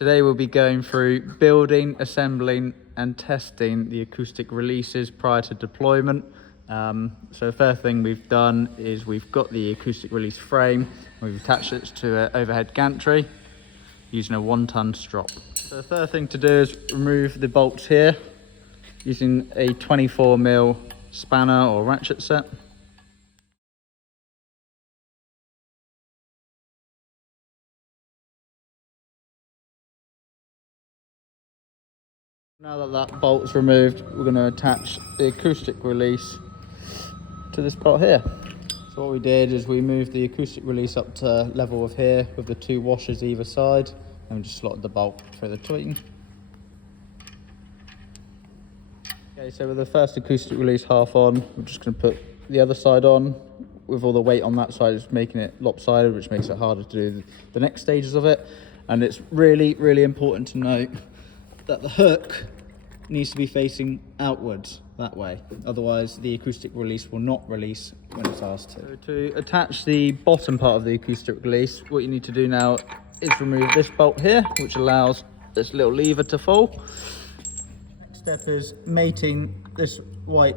Today we'll be going through building, assembling and testing the acoustic releases prior to deployment. So the first thing we've done is we've got the acoustic release frame, we've attached it to an overhead gantry using a 1-ton strop. So the first thing to do is remove the bolts here using a 24mm spanner or ratchet set. Now that that bolt's removed, we're going to attach the acoustic release to this bolt here. So what we did is we moved the acoustic release up to level with here with the 2 washers either side, and we just slotted the bolt through the tween. Okay, so with the first acoustic release half on, we're just going to put the other side on. With all the weight on that side, it's making it lopsided, which makes it harder to do the next stages of it. And it's really important to note that the hook needs to be facing outwards that way, otherwise the acoustic release will not release when it's asked to. So to attach the bottom part of the acoustic release, what you need to do now is remove this bolt here, which allows this little lever to fall. Next step is mating this white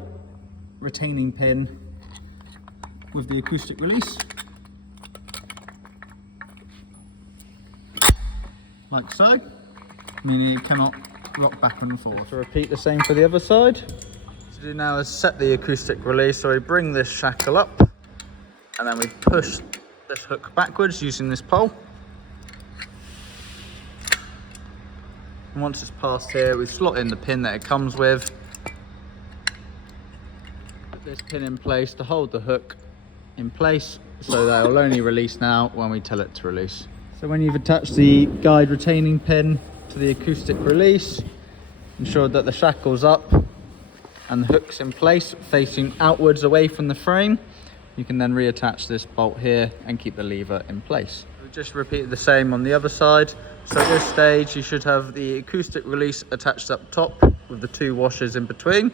retaining pin with the acoustic release, like so, meaning it cannot rock back and forth. To repeat the same for the other side. What to do now is set the acoustic release, so we bring this shackle up and then we push this hook backwards using this pole. And once it's past here, we slot in the pin that it comes with. Put this pin in place to hold the hook in place, so that it will only release now when we tell it to release. So when you've attached the guide retaining pin to the acoustic release, ensure that the shackle's up and the hook's in place facing outwards away from the frame. You can then reattach this bolt here and keep the lever in place. We'll just repeat the same on the other side. So at this stage you should have the acoustic release attached up top with the 2 washers in between.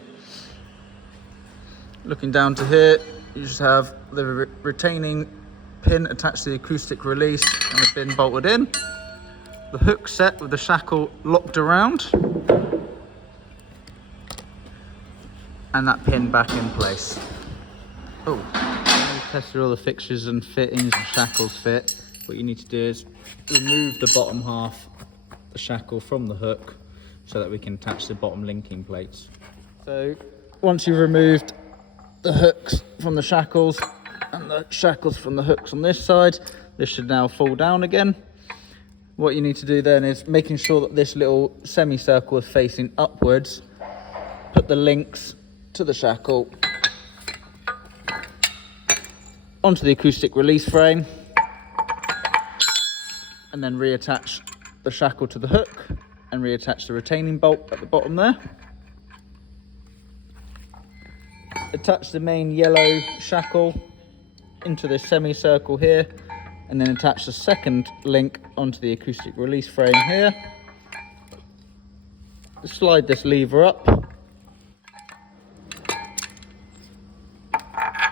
Looking down to here, you should have the retaining pin attached to the acoustic release and the pin bolted in. The hook set with the shackle locked around, and that pin back in place. Oh, when you've tested all the fixtures and fittings and shackles fit, what you need to do is remove the bottom half, the shackle from the hook, so that we can attach the bottom linking plates. So once you've removed the hooks from the shackles and the shackles from the hooks on this side, this should now fall down again. What you need to do then is making sure that this little semicircle is facing upwards. Put the links to the shackle onto the acoustic release frame and then reattach the shackle to the hook and reattach the retaining bolt at the bottom there. Attach the main yellow shackle into this semicircle here, and then attach the second link onto the acoustic release frame here. Slide this lever up.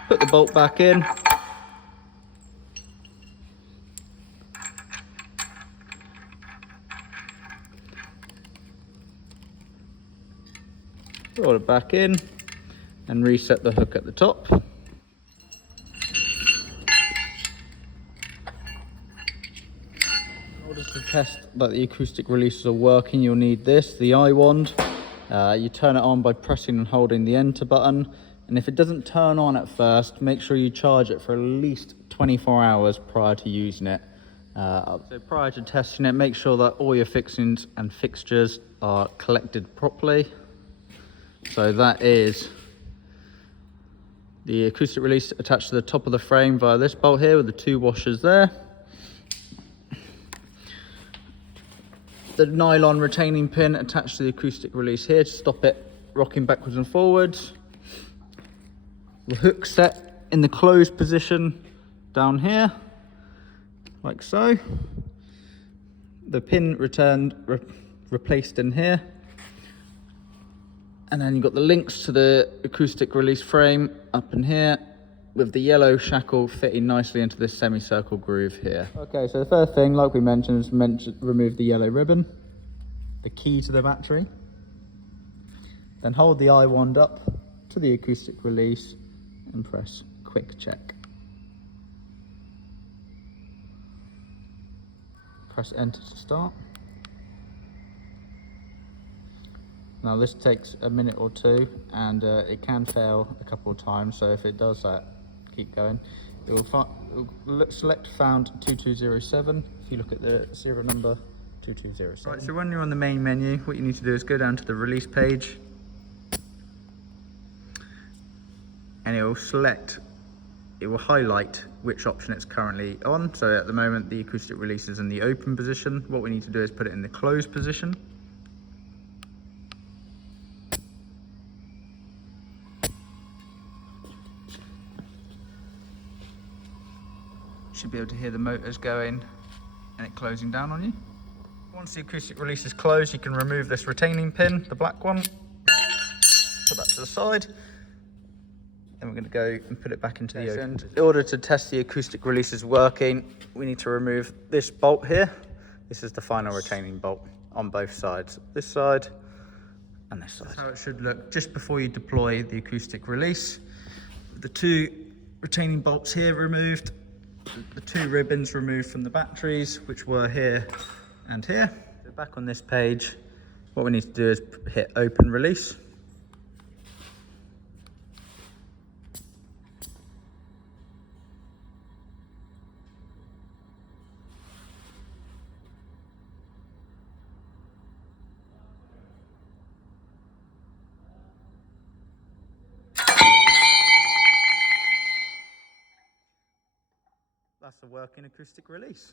Put the bolt back in. Roll it back in and reset the hook at the top. To test that the acoustic releases are working, you'll need this, the eye wand. You turn it on by pressing and holding the enter button, and if it doesn't turn on at first, make sure you charge it for at least 24 hours prior to using it. So prior to testing it, make sure that all your fixings and fixtures are collected properly. So that is the acoustic release attached to the top of the frame via this bolt here with the 2 washers there. The nylon retaining pin attached to the acoustic release here to stop it rocking backwards and forwards. The hook set in the closed position down here, like so. The pin returned, replaced in here. And then you've got the links to the acoustic release frame up in here with the yellow shackle fitting nicely into this semicircle groove here. Okay, so the first thing, like we mentioned, is remove the yellow ribbon, the key to the battery, then hold the eye wand up to the acoustic release and press quick check. Press enter to start. Now this takes a minute or two, and it can fail a couple of times, so if it does that, keep going. It will select found 2207 if you look at the serial number 2207. Right, so when you're on the main menu, what you need to do is go down to the release page, and it will highlight which option it's currently on. So at the moment the acoustic release is in the open position. What we need to do is put it in the closed position. Should be able to hear the motors going and it closing down on you. Once the acoustic release is closed, you can remove this retaining pin, the black one. Put that to the side. Then we're going to go and put it back into the open. In order to test the acoustic release is working, we need to remove this bolt here. This is the final retaining bolt on both sides. This side and this side. That's how it should look just before you deploy the acoustic release. The two retaining bolts here removed, the two ribbons removed from the batteries, which were here and here. So back on this page, what we need to do is hit open release. That's a working acoustic release.